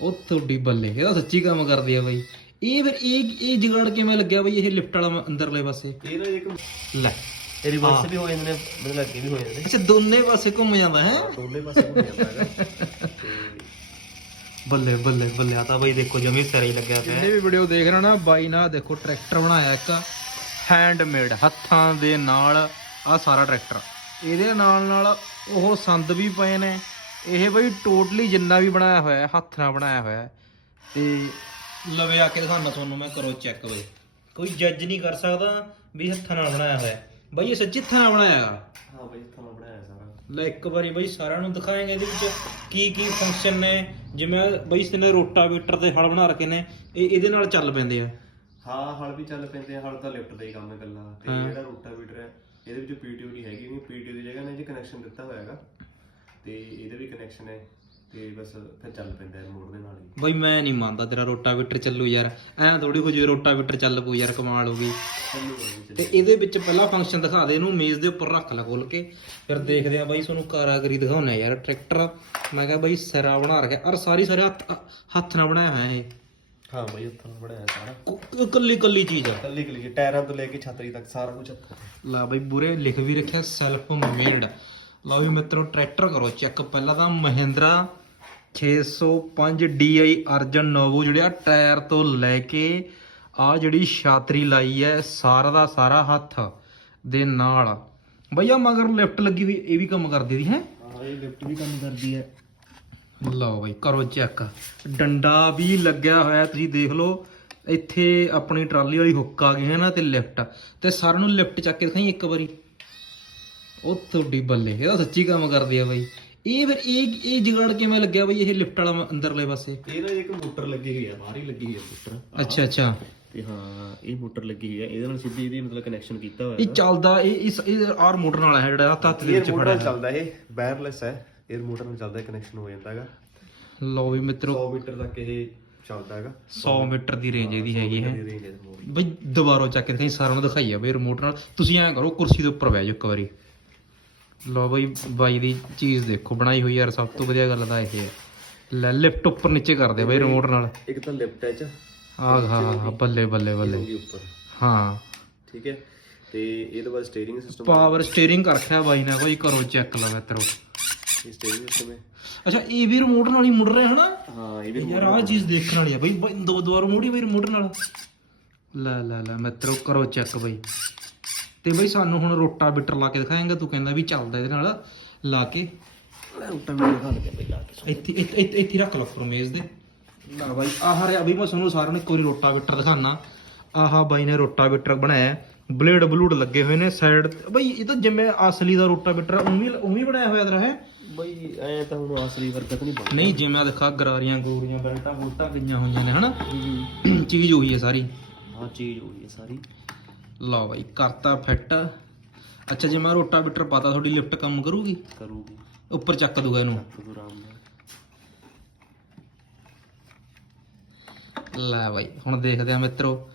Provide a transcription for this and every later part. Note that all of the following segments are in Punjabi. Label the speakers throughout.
Speaker 1: ਉਹ ਤੁਹਾਡੀ ਬੱਲੇ ਇਹ ਤਾਂ ਸੱਚੀ ਕੰਮ ਕਰਦੀ ਆ ਬਾਈ। ਇਹ ਫਿਰ ਇਹ ਇਹ ਜਗਾੜ ਕਿਵੇਂ ਲੱਗਿਆ ਬਾਈ ਇਹ ਲਿਫਟ ਵਾਲਾ ਅੰਦਰਲੇ ਪਾਸੇ?
Speaker 2: ਇਹ ਨਾ ਇੱਕ
Speaker 1: ਲੈ।
Speaker 2: ਰਿਵਰਸ ਵੀ ਹੋ ਜਾਂਦੇ ਨੇ ਮਤਲਬ ਅੱਗੇ ਵੀ ਹੋ ਜਾਂਦੇ ਨੇ।
Speaker 1: ਅੱਛਾ ਦੋਨੇ ਪਾਸੇ ਘੁੰਮ ਜਾਂਦਾ ਹੈ?
Speaker 2: ਦੋਨੇ ਪਾਸੇ ਹੋ ਜਾਂਦਾ ਹੈਗਾ। ਤੇ
Speaker 1: ਬੱਲੇ ਬੱਲੇ ਬੱਲੇ ਆ ਤਾਂ ਬਾਈ ਦੇਖੋ ਜਮੀ ਸਿਰੇ ਹੀ ਲੱਗਿਆ ਪਿਆ। ਜਿੰਨੇ ਵੀ ਵੀਡੀਓ ਦੇਖ ਰਹੇ ਹੋ ਨਾ ਬਾਈ ਨਾਲ ਦੇਖੋ ਟਰੈਕਟਰ ਬਣਾਇਆ ਇੱਕ। ਹੈਂਡਮੇਡ ਹੱਥਾਂ ਦੇ ਨਾਲ ਆ ਸਾਰਾ ਟਰੈਕਟਰ। ਇਹਦੇ ਨਾਲ ਨਾਲ ਉਹ ਸੰਦ ਵੀ ਪਏ ਨੇ। ਇਹ ਬਈ ਟੋਟਲੀ ਜਿੰਨਾ ਵੀ ਬਣਾਇਆ ਹੋਇਆ ਹੈ ਹੱਥ ਨਾਲ ਬਣਾਇਆ ਹੋਇਆ ਹੈ। ਤੇ ਲਵੇ ਆ ਕੇ ਦਿਖਾਉਣਾ ਤੁਹਾਨੂੰ ਮੈਂ ਕਰੋ ਚੈੱਕ ਬਈ। ਕੋਈ ਜੱਜ ਨਹੀਂ ਕਰ ਸਕਦਾ ਵੀ ਹੱਥਾਂ ਨਾਲ ਬਣਾਇਆ ਹੋਇਆ ਬਈ ਇਹ ਸੱਚੀ ਹੱਥਾਂ ਨਾਲ ਬਣਾਇਆ? ਹੈ
Speaker 2: ਬਈ ਇੱਥੋਂ ਮੈਂ ਬਣਾਇਆ ਸਾਰਾ।
Speaker 1: ਲੈ ਇੱਕ ਵਾਰੀ ਬਈ ਸਾਰਿਆਂ ਨੂੰ ਦਿਖਾਏਗੇ ਇਹਦੇ ਵਿੱਚ ਕੀ ਕੀ ਫੰਕਸ਼ਨ ਨੇ। ਜਿਵੇਂ ਬਈ ਇਸ ਨੇ ਰੋਟਾਵੇਟਰ ਤੇ ਹਲ ਬਣਾ ਰੱਖੇ ਨੇ ਇਹ ਇਹਦੇ ਨਾਲ ਚੱਲ ਪੈਂਦੇ ਆ।
Speaker 2: ਹਾਂ ਹਲ ਵੀ ਚੱਲ ਪੈਂਦੇ ਆ ਹਲ ਤਾਂ ਲਿਫਟ ਦਾ ਹੀ ਕੰਮ ਹੈ ਗੱਲਾਂ ਤੇ। ਜਿਹੜਾ ਰੋਟਾਵੀਟਰ ਹੈ ਇਹਦੇ ਵਿੱਚ ਪੀਟੀਓ ਨਹੀਂ ਹੈਗੀ ਵੀ ਪੀਟੀਓ ਦੀ ਜਗ੍ਹਾ ਨੇ ਜੀ ਕਨੈਕਸ਼ਨ ਦਿੱਤਾ ਹੋਇਆ ਹੈਗਾ। ਤੇ ਇਹਦੇ ਵੀ ਕਨੈਕਸ਼ਨ ਹੈ ਤੇ ਬਸ ਫਿਰ ਚੱਲ ਪੈਂਦਾ ਹੈ ਮੋੜ ਦੇ ਨਾਲ ਹੀ।
Speaker 1: ਬਈ ਮੈਂ ਨਹੀਂ ਮੰਨਦਾ ਤੇਰਾ ਰੋਟਾਵੇਟਰ ਚੱਲੂ ਯਾਰ ਐ ਥੋੜੀ ਹੋ ਜੇ ਰੋਟਾਵੇਟਰ ਚੱਲ ਪਊ ਯਾਰ ਕਮਾਲ ਹੋ ਗਈ।
Speaker 2: ਚੱਲੂ ਬਈ
Speaker 1: ਤੇ ਇਹਦੇ ਵਿੱਚ ਪਹਿਲਾ ਫੰਕਸ਼ਨ ਦਿਖਾ ਦੇ ਇਹਨੂੰ ਮੇਜ਼ ਦੇ ਉੱਪਰ ਰੱਖ ਲੈ ਖੋਲ ਕੇ। ਫਿਰ ਦੇਖਦੇ ਆ ਬਾਈ ਤੁਹਾਨੂੰ ਕਾਰਾਗਰੀ ਦਿਖਾਉਣਾ ਯਾਰ ਟਰੈਕਟਰ ਮੈਂ ਕਿਹਾ ਬਾਈ ਸਿਰਾ ਬਣਾ ਰੱਖਿਆ। ਔਰ ਸਾਰੀ ਸਾਰੇ ਹੱਥ ਹੱਥ ਨਾਲ ਬਣਾਇਆ ਹੋਇਆ ਇਹ।
Speaker 2: ਹਾਂ ਬਈ ਉੱਥੋਂ ਬਣਾਇਆ ਸਾਰਾ।
Speaker 1: ਕ- ਕੱਲੀ ਕੱਲੀ ਚੀਜ਼ ਆ।
Speaker 2: ਕੱਲੀ ਕੱਲੀ ਟਾਇਰਾਂ ਤੋਂ ਲੈ ਕੇ ਛਤਰੀ ਤੱਕ ਸਾਰਾ ਕੁਝ
Speaker 1: ਲਾ ਬਈ ਬੁਰੇ ਲਿਖ ਵੀ ਰੱਖਿਆ ਸੈਲਫ ਮੇਡ ਲਓ ਵੀ ਮਿੱਤਰੋ ਟਰੈਕਟਰ ਕਰੋ ਚੈੱਕ ਪਹਿਲਾਂ ਤਾਂ ਮਹਿੰਦਰਾ 605 DI ਅਰਜਨ ਨੋਵੋ ਜਿਹੜਾ ਟਾਇਰ ਤੋਂ ਲੈ ਕੇ ਆ ਜਿਹੜੀ ਛਾਤਰੀ ਲਾਈ ਹੈ ਸਾਰਾ ਦਾ ਸਾਰਾ ਹੱਥ ਦੇ ਨਾਲ। ਬਈ ਆ ਮਗਰ ਲਿਫਟ ਲੱਗੀ ਹੋਈ ਇਹ ਵੀ ਕੰਮ ਕਰਦੀ ਦੀ ਹੈ?
Speaker 2: ਹਾਂ ਇਹ ਲਿਫਟ ਵੀ ਕੰਮ ਕਰਦੀ ਹੈ।
Speaker 1: ਲਓ ਬਈ ਕਰੋ ਚੈੱਕ ਡੰਡਾ ਵੀ ਲੱਗਿਆ ਹੋਇਆ ਤੁਸੀਂ ਦੇਖ ਲਓ ਇੱਥੇ ਆਪਣੀ ਟਰਾਲੀ ਵਾਲੀ ਹੁੱਕ ਆ ਗਈ ਹੈ ਨਾ ਤੇ ਲਿਫਟ ਤੇ ਸਾਰਿਆਂ ਨੂੰ ਲਿਫਟ ਚੱਕ ਕੇ ਦਿਖਾਈ ਇੱਕ ਵਾਰੀ। ਉਹ ਤੁਹਾਡੀ ਬੱਲੇ ਇਹ ਤਾਂ ਸੱਚੀ ਕੰਮ ਕਰਦੀ ਆ ਬਈ। ਇਹ ਫਿਰ ਇਹ ਇਹ ਜਗਾੜ ਕਿਵੇਂ ਲੱਗਿਆ ਬਈ ਇਹ ਲਿਫਟ ਵਾਲਾ ਅੰਦਰਲੇ ਪਾਸੇ?
Speaker 2: ਇਹ ਨਾ ਇੱਕ ਮੋਟਰ ਲੱਗੀ ਹੋਈ ਹੈ ਬਾਹਰ ਹੀ ਲੱਗੀ ਹੋਈ ਹੈ ਮੋਟਰ।
Speaker 1: ਅੱਛਾ ਅੱਛਾ।
Speaker 2: ਤੇ ਹਾਂ ਇਹ ਮੋਟਰ ਲੱਗੀ ਹੋਈ ਹੈ ਇਹਦੇ ਨਾਲ ਸਿੱਧੀ ਇਹਦੀ ਮਤਲਬ ਕਨੈਕਸ਼ਨ ਕੀਤਾ ਹੋਇਆ
Speaker 1: ਇਹ ਚੱਲਦਾ ਇਹ ਇਸ ਇਹ ਆਰ ਮੋਟਰ ਨਾਲ ਹੈ ਜਿਹੜਾ ਹੱਥ ਹੱਥ ਦੇ ਵਿੱਚ
Speaker 2: ਇਹ
Speaker 1: ਫੜਿਆ
Speaker 2: ਚੱਲਦਾ ਇਹ ਵਾਇਰਲੈਸ ਹੈ 에ਅਰ ਮੋਟਰ ਨਾਲ ਚੱਲਦਾ ਕਨੈਕਸ਼ਨ ਹੋ ਜਾਂਦਾ ਹੈਗਾ।
Speaker 1: ਲਓ ਵੀ ਮਿੱਤਰੋ।
Speaker 2: 100 ਮੀਟਰ ਤੱਕ ਇਹ ਚੱਲਦਾ ਹੈਗਾ।
Speaker 1: 100 ਮੀਟਰ ਦੀ ਰੇਂਜ ਇਹਦੀ ਹੈਗੀ ਹੈ।
Speaker 2: ਇਹ।
Speaker 1: ਬਈ ਦੁਬਾਰਾ ਚੱਕ ਕੇ ਸਾਰਿਆਂ ਨੂੰ ਦਿਖਾਈ ਆ ਬਈ ਰਿਮੋਟ ਨਾਲ। ਤੁਸੀਂ ਐਂ ਕਰੋ ਕੁਰਸੀ ਦੇ ਉੱਪਰ ਬਹਿ ਜਾਓ ਇੱਕ ਵਾਰੀ। ਲਓ ਬਈ ਬਾਈ ਦੀ ਚੀਜ਼ ਦੇਖੋ ਬਣਾਈ ਹੋਈ ਯਾਰ ਸਭ ਤੋਂ ਵਧੀਆ ਗੱਲ ਤਾਂ ਇਹ ਹੈ। ਲੈ ਲਿਫਟ ਉੱਪਰ ਨੀਚੇ ਕਰ ਦੇ ਬਈ ਰਿਮੋਟ ਨਾਲ।
Speaker 2: ਇੱਕ ਤਾਂ ਲਿਫਟ ਹੈ ਚ।
Speaker 1: ਆਹ ਹਾਂ ਹਾਂ ਬੱਲੇ ਬੱਲੇ ਬੱਲੇ। ਹਾਂ।
Speaker 2: ਠੀਕ ਹੈ। ਤੇ ਇਹਦੇ ਬਾਅਦ ਸਟੀਅਰਿੰਗ ਸਿਸਟਮ
Speaker 1: ਪਾਵਰ ਸਟੀਅਰਿੰਗ ਕਰ ਰੱਖਿਆ ਬਾਈ ਨੇ ਬਈ ਕਰੋ ਚੈੱਕ ਲਾ ਮਿੱਤਰੋ
Speaker 2: ਇਹ ਸਟੀਅਰਿੰਗ ਸਿਸਟਮ ਹੈ।
Speaker 1: ਅੱਛਾ ਇਹ ਵੀ ਰਿਮੋਟ ਨਾਲ ਹੀ ਮੁੜ ਰਿਹਾ ਹਨਾ?
Speaker 2: ਹਾਂ ਇਹ ਵੀ
Speaker 1: ਯਾਰ ਆਹ ਚੀਜ਼ ਦੇਖਣ ਵਾਲੀ ਆ। ਬਈ ਬਈ ਦੋ ਦੋ ਵਾਰ ਮੋੜੀ ਬਈ ਰਿਮੋਟ ਨਾਲ। ਲੈ ਲੈ ਲੈ ਮਿੱਤਰੋ ਕਰੋ ਚੈੱਕ ਬਈ। ਤੇ ਬਈ ਸਾਨੂੰ ਹੁਣ ਰੋਟਾ ਬਿਟਰ ਲਾ ਕੇ ਦਿਖਾਏਂਗਾ ਤੂੰ ਕਹਿੰਦਾ ਵੀ ਚੱਲਦਾ ਇਹਦੇ ਨਾਲ ਲਾ ਕੇ।
Speaker 2: ਰੋਟਾ ਵੀ ਦਿਖਾ ਦੇ ਬਈ ਲਾ ਕੇ।
Speaker 1: ਇੱਥੇ ਇੱਥੇ ਇੱਥੇ- ਇੱਥੇ ਹੀ ਰੱਖ ਲਓ ਫਰਮੇਜ਼ ਦੇ। ਨਾ ਬਾਈ। ਆਹ ਰਿਹਾ ਬਈ ਮੈਂ ਤੁਹਾਨੂੰ ਸਾਰਿਆਂ ਨੂੰ ਇੱਕ ਵਾਰੀ ਰੋਟਾ ਬਿਟਰ ਦਿਖਾਣਾ ਆਹ ਬਾਈ ਨੇ ਰੋਟਾ ਬਿਟਰ ਬਣਾਇਆ। ਬਲੇਡ ਬਲੂਡ ਲੱਗੇ ਹੋਏ ਨੇ ਸਾਈਡ ਬਈ ਇਹ ਤਾਂ ਜਿਵੇਂ ਅਸਲੀ ਦਾ ਰੋਟਾ ਬਿਟਰ ਉਵੇਂ ਉਵੇਂ ਬਣਾਇਆ ਹੋਇਆ ਤੇਰਾ ਹੈ
Speaker 2: ਬਈ ਐ ਤਾਂ ਹੁਣ ਅਸਲੀ ਵਰਗਾ ਤਾਂ ਨਹੀਂ ਬਣਦਾ।
Speaker 1: ਨਹੀਂ ਜਿਵੇਂ ਆ ਦਿਖਾ ਗਰਾਰੀਆਂ ਗੋਰੀਆਂ ਬੈਲਟਾਂ ਬੁਲਟਾਂ ਗਈਆਂ ਹੋਈਆਂ ਨੇ ਹਨਾ? ਚੀਜ਼ ਉਹੀ ਹੈ ਸਾਰੀ।
Speaker 2: ਹਾਂ ਚੀਜ਼ ਹੋਈ ਹੈ ਸਾਰੀ।
Speaker 1: ਲਓ ਬਾਈ ਕਰਤਾ ਫਿੱਟ। ਅੱਛਾ ਜੇ ਮੈਂ ਰੋਟਾ ਬਿਟਰ ਪਾਤਾ ਤੁਹਾਡੀ ਲਿਫਟ ਕੰਮ ਕਰੂਗੀ?
Speaker 2: ਕਰੂਗੀ।
Speaker 1: ਉੱਪਰ ਚੱਕ ਦੂਗਾ ਇਹਨੂੰ।
Speaker 2: ਤੂੰ ਆਰਾਮ ਨਾਲ।
Speaker 1: ਲੈ ਬਾਈ ਹੁਣ ਦੇਖਦੇ ਆ ਮਿੱਤਰੋ।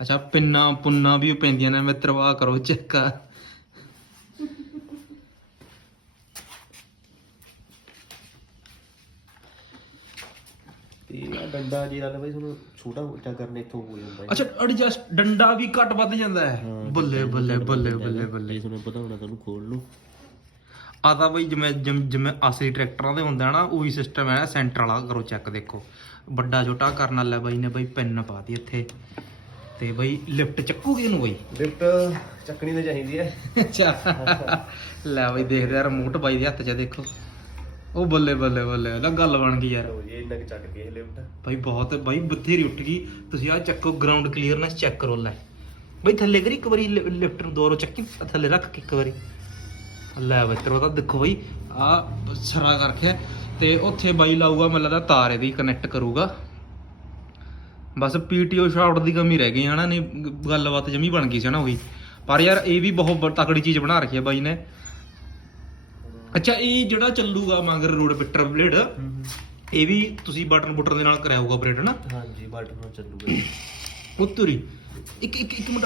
Speaker 1: ਅੱਛਾ ਪਿੰਨਾ ਪੁੰਨਾ ਵੀ ਪੈਂਦੀਆਂ ਨੇ ਮਿੱਤਰੋ ਆ ਕਰੋ ਚੈੱਕ
Speaker 2: ਤੇ ਆ ਡੰਡਾ ਜਿਹੜਾ ਨਾ ਬਈ ਤੁਹਾਨੂੰ ਛੋਟਾ ਉੱਚਾ ਕਰਨੇ ਇੱਥੋਂ ਹੋ ਜਾਂਦਾ ਹੈ
Speaker 1: ਅੱਛਾ ਐਡਜਸਟ ਡੰਡਾ ਵੀ ਘੱਟ ਵੱਧ ਜਾਂਦਾ ਹੈ। ਬੱਲੇ ਬੱਲੇ ਬੱਲੇ ਬੱਲੇ ਬੱਲੇ।
Speaker 2: ਇਹ ਤੁਹਾਨੂੰ ਪਤਾ ਹੋਣਾ ਤੁਹਾਨੂੰ ਖੋਲ ਲਓ।
Speaker 1: ਆ ਤਾਂ ਬਈ ਜਿਵੇਂ ਜਿਵੇਂ ਜਿਵੇਂ ਅਸਲੀ ਟਰੈਕਟਰਾਂ ਦੇ ਹੁੰਦਾ ਨਾ ਉਹੀ ਸਿਸਟਮ ਹੈ ਸੈਂਟਰ ਵਾਲਾ ਕਰੋ ਚੈੱਕ ਦੇਖੋ। ਵੱਡਾ ਛੋਟਾ ਕਰਨ ਵਾਲਾ ਬਾਈ ਨੇ ਬਾਈ ਪੈਨ ਪਾਤੀ ਇੱਥੇ। ਤੇ ਬਈ ਲਿਫਟ ਚੱਕੂਗੀ ਇਹਨੂੰ ਬਈ?
Speaker 2: ਲਿਫਟ ਚੱਕਣੀ ਤਾਂ ਚਾਹੀਦੀ ਹੈ।
Speaker 1: ਅੱਛਾ। ਲੈ ਬਈ ਦੇਖਦੇ ਆ ਰਿਮੋਟ ਬਾਈ ਦੇ ਹੱਥ 'ਚ ਦੇਖੋ। ਉਹ ਬੱਲੇ ਬੱਲੇ ਬੱਲੇ ਲੈ ਗੱਲ ਬਣ ਗਈ ਯਾਰ।
Speaker 2: ਲਓ ਜੀ ਇੰਨਾ ਕੁ ਚੱਕ ਕੇ ਇਹ ਲਿਫਟ।
Speaker 1: ਬਾਈ ਬਹੁਤ ਬਾਈ ਬਥੇਰੀ ਉੱਠ ਗਈ। ਤੁਸੀਂ ਆ ਚੱਕੋ ਗਰਾਊਂਡ ਕਲੀਅਰਨੈਸ ਚੈੱਕ ਕਰੋ ਲੈ। ਬਾਈ ਥੱਲੇ ਕਰੀ ਇੱਕ ਵਾਰੀ ਲਿਫਟ ਨੂੰ ਦੋਰੋ ਚੱਕੀ ਥੱਲੇ ਰੱਖ ਕੇ ਇੱਕ ਵਾਰੀ। ਲੈ ਮਿੱਤਰੋ ਤਾਂ ਦੇਖੋ ਬਾਈ ਆ ਸਰਾ ਕਰਕੇ ਤੇ ਉੱਥੇ ਬਾਈ ਲਾਊਗਾ ਮੈਨੂੰ ਲੱਗਦਾ ਤਾਰ ਇਹਦੀ ਕਨੈਕਟ ਕਰੂਗਾ। ਬਸ ਪੀਟੀਓ ਸ਼ਾਫਟ ਦੀ ਕਮੀ ਰਹਿ ਗਈ ਹਨਾ ਨਹੀਂ ਗੱਲਬਾਤ ਜਮੀ ਬਣ ਗਈ ਸੀ ਨਾ ਉਹੀ। ਪਰ ਯਾਰ ਇਹ ਵੀ ਬਹੁਤ ਤਕੜੀ ਚੀਜ਼ ਬਣਾ ਰੱਖੀ ਹੈ ਬਾਈ ਨੇ। ਅੱਛਾ ਇਹ ਜਿਹੜਾ ਚੱਲੂਗਾ ਮਗਰ ਰੋਡ ਪਿੱਟਰ ਬਲੇਡ ਇਹ ਵੀ ਤੁਸੀਂ ਬਟਨ ਬੁਟਰ ਦੇ ਨਾਲ ਕਰਾਊਗਾ ਆਪਰੇਟ ਨਾ?
Speaker 2: ਹਾਂਜੀ ਬਟਨ ਨਾਲ ਚੱਲੂਗਾ
Speaker 1: ਉਤਰੀ ਇੱਕ ਇੱਕ ਇੱਕ ਮਿੰਟ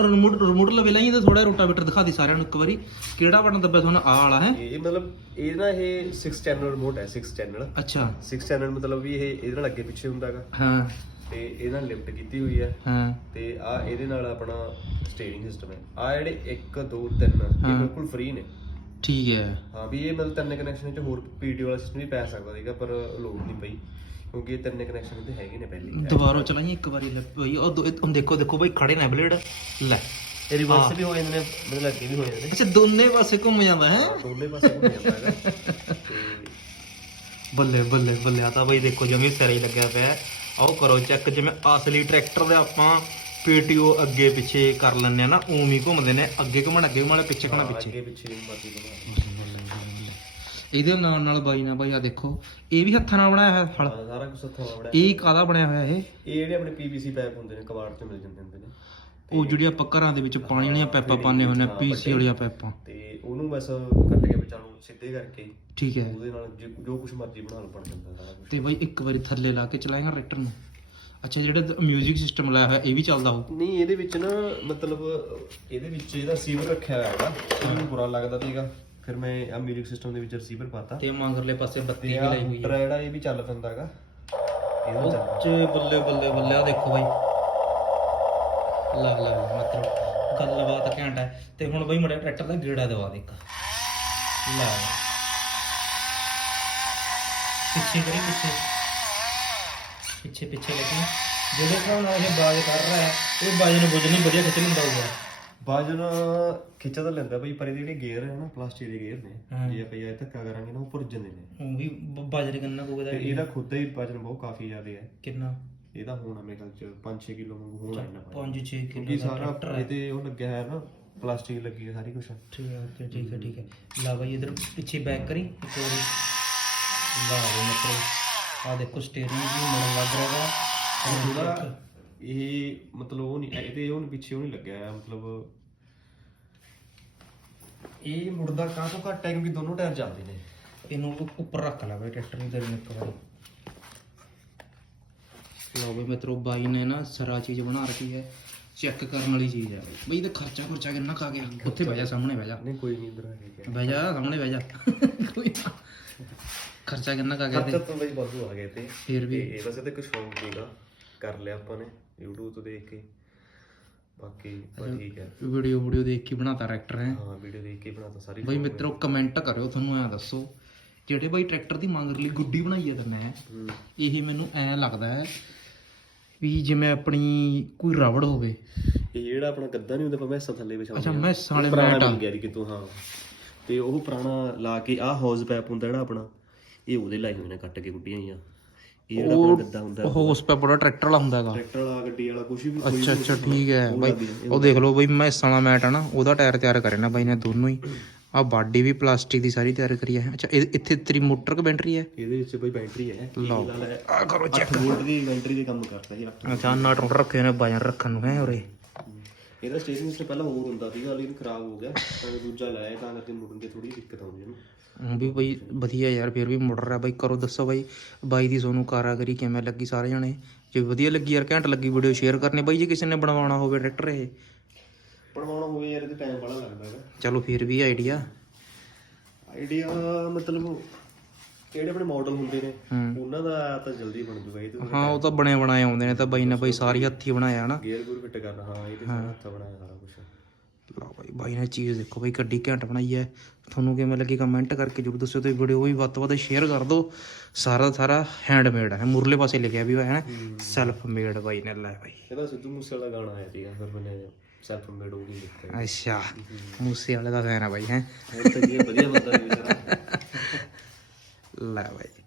Speaker 1: ਰਿਮੋਟ ਰਿਮੋਟ ਲਵੇ ਲਾਈ ਤੇ ਥੋੜਾ ਰੋਟਾਵੇਟਰ ਦਿਖਾ ਦੇ ਸਾਰਿਆਂ ਨੂੰ ਇੱਕ ਵਾਰੀ। ਕਿਹੜਾ ਬਟਨ ਦੱਬਿਆ ਤੁਹਾਨੂੰ ਆ ਵਾਲਾ ਹੈ।
Speaker 2: ਇਹ ਮਤਲਬ ਇਹ ਨਾ ਇਹ 6 ਚੈਨਲ ਰਿਮੋਟ ਹੈ 6 ਚੈਨਲ
Speaker 1: ਅੱਛਾ।
Speaker 2: 6 ਚੈਨਲ ਮਤਲਬ ਵੀ ਇਹ ਇਹਦੇ ਨਾਲ ਅੱਗੇ ਪਿੱਛੇ ਹੁੰਦਾਗਾ
Speaker 1: ਹਾਂ।
Speaker 2: ਤੇ ਇਹਦੇ ਨਾਲ ਲਿਫਟ ਕੀਤੀ ਹੋਈ ਹੈ।
Speaker 1: ਹਾਂ।
Speaker 2: ਤੇ ਆ ਇਹਦੇ ਨਾਲ ਆਪਣਾ ਸਟੀਅਰਿੰਗ ਸਿਸਟਮ ਹੈ। ਆ ਜਿਹੜੇ 1 2 3 ਇਹ। ਬਿਲਕੁਲ ਫ੍ਰੀ ਨੇ।
Speaker 1: ਠੀਕ ਹੈ।
Speaker 2: ਹਾਂ ਵੀ ਇਹ ਮਤਲਬ ਤਿੰਨ ਕਨੈਕਸ਼ਨ ਚ ਹੋਰ ਪੀਟੀ ਵਾਲਾ ਸਿਸਟਮ ਵੀ ਪੈ ਸਕਦਾ ਸੀਗਾ ਪਰ ਲੋਡ ਨਹੀਂ ਪਈ ਕਿਉਂਕਿ ਇਹ ਤਿੰਨ ਕਨੈਕਸ਼ਨ ਤੇ ਹੈਗੇ ਨੇ ਪਹਿਲੇ ਹੀ।
Speaker 1: ਦੁਬਾਰਾ ਚਲਾਈਏ ਇੱਕ ਵਾਰੀ ਲੈ ਬਈ ਉਹ ਦੋ- ਇਹ ਹੁਣ ਦੇਖੋ ਦੇਖੋ ਬਈ ਖੜੇ ਨੇ ਬਲੇਡ ਲੈ।
Speaker 2: ਇਹ ਰਿਵਰਸ ਵੀ ਹੋ ਜਾਂਦੇ ਨੇ ਮਤਲਬ ਅੱਗੇ ਵੀ ਹੋ ਜਾਂਦੇ ਨੇ।
Speaker 1: ਅੱਛਾ ਦੋਨੇ ਪਾਸੇ ਘੁੰਮ ਜਾਂਦਾ ਹੈ?
Speaker 2: ਹਾਂ, ਦੋਨੇ ਪਾਸੇ ਹੋ ਜਾਂਦਾ ਹੈਗਾ। ਤੇ
Speaker 1: ਬੱਲੇ ਬੱਲੇ ਬੱਲੇ ਆ ਤਾਂ ਬਈ ਦੇਖੋ ਜਮੀ ਸਿਰ ਹੀ ਲੱਗਿਆ ਪਿਆ ਹੈ। ਆਓ ਕਰੋ ਚੈੱਕ ਜਿਵੇਂ ਅਸਲੀ ਟਰੈਕਟਰ ਦੇ ਆਪਾਂ ਪੀਟੀਓ ਅੱਗੇ ਪਿੱਛੇ ਕਰ ਲੈਂਦੇ ਆ ਨਾ ਉਵੇਂ ਹੀ ਘੁੰਮਦੇ ਨੇ ਅੱਗੇ ਘੁੰਮਣ ਅੱਗੇ ਘੁੰਮਣ ਪਿੱਛੇ ਘੁੰਮਣ ਪਿੱਛੇ।
Speaker 2: ਅੱਗੇ ਪਿੱਛੇ ਵੀ ਮਰਜ਼ੀ ਬਣਾ
Speaker 1: ਇਹਦੇ ਨਾਲ ਨਾਲ ਬਾਈ ਨਾ ਬਾਈ ਆ ਦੇਖੋ ਇਹ ਵੀ ਹੱਥਾਂ ਨਾਲ ਬਣਾਇਆ ਹੋਇਆ ਫਲ।
Speaker 2: ਹਾਂ, ਸਾਰਾ ਕੁਝ ਹੱਥੋਂ ਆਵੜਾ
Speaker 1: ਇਹ ਕਾਦਾ ਬਣਿਆ ਹੋਇਆ ਇਹ?
Speaker 2: ਇਹ ਜਿਹੜੇ ਆਪਣੇ ਪੀਵੀਸੀ ਪਾਈਪ ਹੁੰਦੇ ਨੇ ਕਬਾੜ ਤੋਂ ਮਿਲ ਜਾਂਦੇ ਹੁੰਦੇ ਨੇ।
Speaker 1: ਉਹ ਜਿਹੜੀ ਆਪਾਂ ਘਰਾਂ ਦੇ ਵਿੱਚ ਪਾਣੀ ਵਾਲੀਆਂ ਪਾਈਪਾਂ ਪਾਉਂਦੇ ਹੁੰਦੇ ਆ ਪੀਸੀ ਵਾਲੀਆਂ ਪਾਈਪਾਂ
Speaker 2: ਤੇ ਉਹਨੂੰ ਬਸ ਕੱਟ ਕੇ ਵਿਚਾਲੋਂ ਸਿੱਧੇ ਕਰਕੇ।
Speaker 1: ਠੀਕ ਹੈ।
Speaker 2: ਉਹਦੇ ਨਾਲ ਜੋ- ਜੋ ਕੁਝ ਮਰਜ਼ੀ ਬਣਾ ਲਓ ਬਣ ਜਾਂਦਾ ਸਾਰਾ ਕੁਝ
Speaker 1: ਤੇ ਬਾਈ ਇੱਕ ਵਾਰੀ ਥੱਲੇ ਲਾ ਕੇ ਚਲਾਏਗਾ ਟਰੈਕਟਰ ਨੂੰ। ਅੱਛਾ ਜਿਹੜਾ ਮਿਊਜ਼ਿਕ ਸਿਸਟਮ ਲਾਇਆ ਹੋਇਆ ਇਹ ਵੀ ਚੱਲਦਾ ਹੋ
Speaker 2: ਨਹੀਂ ਇਹਦੇ ਵਿੱਚ ਨਾ ਮਤਲਬ ਇਹਦੇ ਵਿੱਚ ਇਹਦਾ ਰਿਸੀਵਰ ਰੱਖਿਆ ਹੋਇਆ ਹੈਗਾ ਇਹ ਮੈਨੂੰ ਬੁਰਾ ਲੱਗਦਾ ਸੀਗਾ। ਫਿਰ ਮੈਂ ਆ ਮਿਊਜ਼ਿਕ ਸਿਸਟਮ ਦੇ ਵਿੱਚ ਰਿਸੀਵਰ ਪਾਤਾ।
Speaker 1: ਤੇ ਮਗਰਲੇ ਪਾਸੇ ਬੱਤੀ ਵੀ ਲਾਈ ਹੋਈ ਹੈ।
Speaker 2: ਜਿਹੜਾ ਇਹ ਵੀ ਚੱਲ ਪੈਂਦਾ ਹੈਗਾ ਇਹਦਾ
Speaker 1: ਬੱਲੇ ਬੱਲੇ ਬੱਲੇ ਆ ਦੇਖੋ ਬਾਈ। ਲਾ ਲਾ ਲਾ, ਮਤਲਬ ਗੱਲਬਾਤ ਘੈਂਟ ਹੈ। ਤੇ ਹੁਣ ਬਾਈ ਮੜਾ ਟਰੈਕਟਰ ਦਾ ਗੇੜਾ ਦਵਾ ਦੇ ਇੱਕ। ਲਾ। ਪਿੱਛੇ ਕਰੀ ਪਿੱਛੇ। ਪਿੱਛੇ ਪਿੱਛੇ ਲੱਗੀ। ਜਿਹੜੇ ਹਿਸਾਬ ਨਾਲ ਇਹ ਬਾਜ ਕਰ ਰਿਹਾ ਹੈ ਇਹ ਬਾਜ ਨੂੰ ਬੁੱਝ ਨਹੀਂ ਵਧੀਆ ਖਿੱਚ ਲੈਂਦਾ ਹੋਊਗਾ।
Speaker 2: ਬਾਜਨ ਖਿੱਚਾ ਤਾਂ ਲੈਂਦਾ ਬਈ ਪਰ ਇਹਦੇ ਜਿਹੜੇ ਗੇਅਰ ਹੈ ਨਾ ਪਲਾਸਟਿਕ ਦੇ ਗੇਅਰ
Speaker 1: ਹਾਂ।
Speaker 2: ਨੇ ਜੇ ਆਪਾਂ ਇਹ ਧੱਕਾ ਕਰਾਂਗੇ ਨਾ ਉਹ ਭੁਰ ਜਾਂਦੇ ਨੇ।
Speaker 1: ਉਹ ਵੀ ਬਾਜਰੇ ਕਿੰਨਾ ਕੋਗਾ
Speaker 2: ਤੇ ਇਹਦਾ ਖੁਦ ਦਾ ਹੀ ਵਜਨ ਬਹੁਤ ਕਾਫੀ ਜ਼ਿਆਦਾ ਹੈ।
Speaker 1: ਕਿੰਨਾ?
Speaker 2: ਇਹਦਾ ਹੋਣਾ ਮੇਰੇ ਖਿਆਲ ਚ 5-6 ਕਿਲੋ ਵਾਂਗੂ ਹੋਣਾ ਇਹਨਾਂ
Speaker 1: 5-6
Speaker 2: ਕਿਉਂਕਿ
Speaker 1: ਕਿਲੋ ਦਾ
Speaker 2: ਸਾਰਾ
Speaker 1: ਟਰੈਕਟਰ ਹੈ।
Speaker 2: ਇਹਦੇ ਉਹ ਲੱਗਿਆ ਹੈ ਨਾ ਪਲਾਸਟਿਕ ਲੱਗੀ ਹੈ ਸਾਰੀ ਕੁਝ
Speaker 1: ਠੀਕ ਹੈ okay, ਠੀਕ ਹੈ ਠੀਕ ਹੈ। ਲਾ ਬਾਈ ਇਧਰ ਪਿੱਛੇ ਬੈਕ ਕਰੀ ਇੱਕ ਵਾਰੀ। ਲਾ ਦੇ ਮਤਲਬ ਆ ਦੇਖੋ ਸਟੀਅਰਿੰਗ ਵੀ ਮੁੜਨ ਲੱਗ ਰਿਹਾ ਹੈ
Speaker 2: ਉਹਦਾ ਇਹ ਮਤਲਬ ਉਹ ਨਹੀਂ ਇਹਦੇ ਉਹ ਨਹੀਂ ਪਿੱਛੇ ਉਹ ਨਹੀਂ ਲੱਗਿਆ ਹੈ ਮਤਲਬ ਇਹ ਮੁੜਦਾ ਕਾਹਤੋਂ ਘੱਟ ਹੈ ਕਿਉਂਕਿ ਦੋਨੋਂ ਟਾਇਰ ਚੱਲਦੇ ਨੇ।
Speaker 1: ਇਹਨੂੰ ਉੱਪਰ ਰੱਖ ਲੈ ਬਾਈ ਟਰੈਕਟਰ ਨੂੰ ਤੇਰੇ ਇੱਕ ਵਾਰੀ। ਲਓ ਬਈ ਮਿੱਤਰੋ ਬਾਈ ਨੇ ਨਾ ਸਰਾ ਚੀਜ਼ ਬਣਾ ਰੱਖੀ ਹੈ ਚੈੱਕ ਕਰਨ ਵਾਲੀ ਚੀਜ਼ ਹੈ। ਬਈ ਇਹਦਾ ਖਰਚਾ ਖਰਚਾ ਕਿੰਨਾ ਖਾ ਗਿਆ? ਉੱਥੇ ਬਹਿ ਜਾ ਸਾਹਮਣੇ ਬਹਿ ਜਾ।
Speaker 2: ਨਹੀਂ ਕੋਈ ਨਹੀਂ ਇਧਰ ਆ ਗਿਆ
Speaker 1: ਬਹਿ ਜਾ ਸਾਹਮਣੇ ਬਹਿ ਜਾ। ਕੋਈ ਨਾ। ਖਰਚਾ ਕਿੰਨਾ ਖਾ ਗਿਆ
Speaker 2: ਖਰਚਾ
Speaker 1: ਤੇ?
Speaker 2: ਤਾਂ ਬਈ ਵਾਧੂ ਆ ਗਏ ਤੇ।
Speaker 1: ਫਿਰ ਵੀ?
Speaker 2: ਤੇ ਵੈਸੇ ਤਾਂ ਕੁਝ ਸ਼ੌਂਕ ਸੀਗਾ ਕਰ ਲਿਆ ਆਪਾਂ ਨੇ YouTube ਤੋਂ ਦੇਖ ਕੇ। ਬਾਕੀ ਬਸ ਠੀਕ ਹੈ।
Speaker 1: ਵੀਡੀਓ ਵੀਡੀਓ ਦੇਖ ਕੇ ਬਣਾਤਾ ਟਰੈਕਟਰ ਹੈ।
Speaker 2: ਹਾਂ ਵੀਡੀਓ ਦੇਖ ਕੇ ਬਣਾਤਾ ਸਾਰੀ
Speaker 1: ਬਈ ਮਿੱਤਰੋ ਕਮੈਂਟ ਕਰਿਓ ਤੁਹਾਨੂੰ ਐ ਦੱਸੋ। ਜਿਹੜੇ ਬਾਈ ਟਰੈਕਟਰ ਦੀ ਮੰਗ ਲਈ ਗੁੱਡੀ ਬਣਾਈ ਹੈ ਤਾਂ ਮੈਂ। ਇਹ ਮੈਨੂੰ ਐ ਲੱਗਦਾ ਹੈ ਵੀ ਜਿਵੇਂ ਆਪਣੀ ਕੋਈ ਰਬੜ ਹੋਵੇ।
Speaker 2: ਇਹ ਜਿਹੜਾ ਆਪਣਾ ਗੱਦਾ ਨਹੀਂ ਹੁੰਦਾ ਪਰ ਮੈਸਾਂ ਥੱਲੇ ਵਿਛਾਉਂਦੇ
Speaker 1: ਅੱਛਾ। ਮੈਸਾਂ ਵਾਲੇ ਮੈਟ ਆ।
Speaker 2: ਗਿਆ ਜੀ ਕਿਤੋਂ ਹਾਂ। ਤੇ ਉਹ ਪੁਰਾਣਾ ਲਾ ਕੇ ਆਹ ਹਾਊਸ ਪੈਪ ਹੁੰਦਾ ਜਿਹੜਾ ਆਪਣਾ ਇਹ ਉਹਦੇ ਲਾਏ ਹੋਏ ਨੇ ਕੱਟ ਕੇ ਗੁੱਡੀਆਂ ਹੀ ਆ ਇਹ ਜਿਹੜਾ ਆਪਣਾ ਗੱਦਾ ਹੁੰਦਾ
Speaker 1: ਉਹ ਉਸ ਪੇ ਬੜਾ ਟਰੈਕਟਰ ਵਾਲਾ ਹੁੰਦਾ ਹੈਗਾ।
Speaker 2: ਟਰੈਕਟਰ ਵਾਲਾ ਗੱਡੀ ਵਾਲਾ ਕੁਝ ਵੀ
Speaker 1: ਅੱਛਾ ਅੱਛਾ ਠੀਕ ਹੈ। ਬਾਈ ਉਹ ਦੇਖ ਲਓ ਬਈ ਮੈਸਾਂ ਵਾਲਾ ਮੈਟ ਆ ਨਾ ਉਹਦਾ ਟਾਇਰ ਤਿਆਰ ਕਰੇ ਨਾ ਬਾਈ ਨੇ ਦੋਨੋਂ ਹੀ। ਆ ਬਾਡੀ ਵੀ ਪਲਾਸਟਿਕ ਦੀ ਸਾਰੀ ਤਿਆਰ ਕਰੀ ਹੈ। ਅੱਛਾ ਇੱਥੇ ਤੇਰੀ ਮੋਟਰ ਕ ਬੈਟਰੀ ਹੈ?
Speaker 2: ਇਹਦੇ ਵਿੱਚ ਬਈ ਬੈਟਰੀ ਹੈ।
Speaker 1: ਲਓ। ਆ ਕਰੋ
Speaker 2: 8 ਵੋਲਟ ਦੀ ਬੈਟਰੀ ਦੇ ਕੰਮ ਕਰਦਾ ਇਹ।
Speaker 1: ਅੱਛਾ ਨਾ ਟਰੈਕਟਰ ਰੱਖੇ ਨੇ ਬਾਜਨ ਰੱਖਣ ਨੂੰ ਹੈ ਉਰੇ।
Speaker 2: ਇਹਦਾ ਸਟੇਰਿੰਗ ਸਿਸਟਮ ਪਹਿਲਾਂ ਹੋਰ ਹੁੰਦਾ ਸੀਗਾ ਲੇਕਿਨ ਖਰਾਬ ਹੋ ਗਿਆ। ਤਾਂ ਦੂਜਾ ਲਾਇਆ ਤਾਂ ਕਰਕੇ ਮੁੜਨ ਦੀ ਥੋੜੀ ਦਿੱਕਤ ਆਉਂਦੀ ਇਹਨੂੰ
Speaker 1: ਉਹ ਵੀ ਬਈ ਵਧੀਆ ਯਾਰ ਫਿਰ ਵੀ ਮੁੜ ਰਿਹਾ। ਬਾਈ ਕਰੋ ਦੱਸੋ ਬਾਈ ਬਾਈ ਦੀ ਸੋਨੂੰ ਕਾਰਾਗਰੀ ਕਿਵੇਂ ਲੱਗੀ ਸਾਰੇ ਜਣੇ? ਜੇ ਵਧੀਆ ਲੱਗੀ ਯਾਰ ਘੈਂਟ ਲੱਗੀ ਵੀਡੀਓ ਸ਼ੇਅਰ ਕਰਨੀ। ਬਾਈ ਜੇ ਕਿਸੇ ਨੇ ਬਣਵਾਉਣਾ ਹੋਵੇ ਟਰੈਕਟਰ ਇਹ।
Speaker 2: ਬਣਵਾਉਣਾ ਹੋਵੇ ਯਾਰ ਇਹਦੇ ਟਾਈਮ ਬੜਾ ਲੱਗਦਾ ਹੈਗਾ।
Speaker 1: ਚਲੋ ਫਿਰ ਵੀ ਆਈਡੀਆ
Speaker 2: ਆਈਡੀਆ ਮਤਲਬ ਜਿਹੜੇ ਆਪਣੇ ਮਾਡਲ ਹੁੰਦੇ ਨੇ
Speaker 1: ਹੂੰ।
Speaker 2: ਉਹਨਾਂ ਦਾ ਤਾਂ ਜਲਦੀ ਬਣ ਜੂਗਾ ਇਹ ਤੇ
Speaker 1: ਹਾਂ ਉਹ ਤਾਂ ਬਣੇ ਬਣਾਏ ਆਉਂਦੇ ਨੇ ਤਾਂ ਬਾਈ ਨੇ ਬਾਈ ਸਾਰੀ ਹੱਥੀ ਬਣਾਇਆ ਨਾ।
Speaker 2: ਗੇਅਰ ਗੂਰ ਫਿੱਟ ਕਰਨਾ ਹਾਂ ਇਹ ਤੇ ਸਾਰਾ ਹੱਥ ਬਣਾਇਆ ਸਾਰਾ ਕੁਝ
Speaker 1: ਲਓ ਬਾਈ ਬਾਈ ਨੇ ਚੀਜ਼ ਦੇਖੋ ਬਾਈ ਗੱਡੀ ਘੈਂਟ ਬਣਾਈ ਹੈ ਤੁਹਾਨੂੰ ਕਿਵੇਂ ਲੱਗੀ ਕਮੈਂਟ ਕਰਕੇ ਜਰੂਰ ਦੱਸਿਓ ਤੇ ਵੀਡੀਓ ਵੀ ਵੱਧ ਤੋਂ ਵੱਧ ਸ਼ੇਅਰ ਕਰ ਦਿਓ। ਸਾਰਾ ਸਾਰਾ ਹੈਂਡਮੇਡ ਹੈ ਮੁਰਲੇ ਪਾਸੇ ਲਿਖਿਆ ਵੀ ਹੋਇਆ ਹੈ ਨਾ ਸੈਲਫ ਮੇਡ ਬਾਈ ਨੇ ਲੈ ਬਾਈ।
Speaker 2: ਇਹਦਾ ਸਿੱਧੂ ਮੂਸੇ ਵਾਲਾ ਗਾਣਾ ਆਇਆ ਸੀਗਾ ਫਿਰ ਮੈਨੇ ਸੈਲਫ ਮੇਡ ਹੋ ਗਈ ਲਿਖਿਆ
Speaker 1: ਅੱਛਾ ਮੂਸੇ ਵਾਲੇ ਦਾ ਫੈਨ ਆ ਬਾਈ ਹੈ।
Speaker 2: ਹੋਰ ਤਾਂ ਕੀ ਹੈ, ਵਧੀਆ ਬੰਦਾ ਜੀ ਵਿਚਾਰਾ
Speaker 1: ਲੈ ਬਾਈ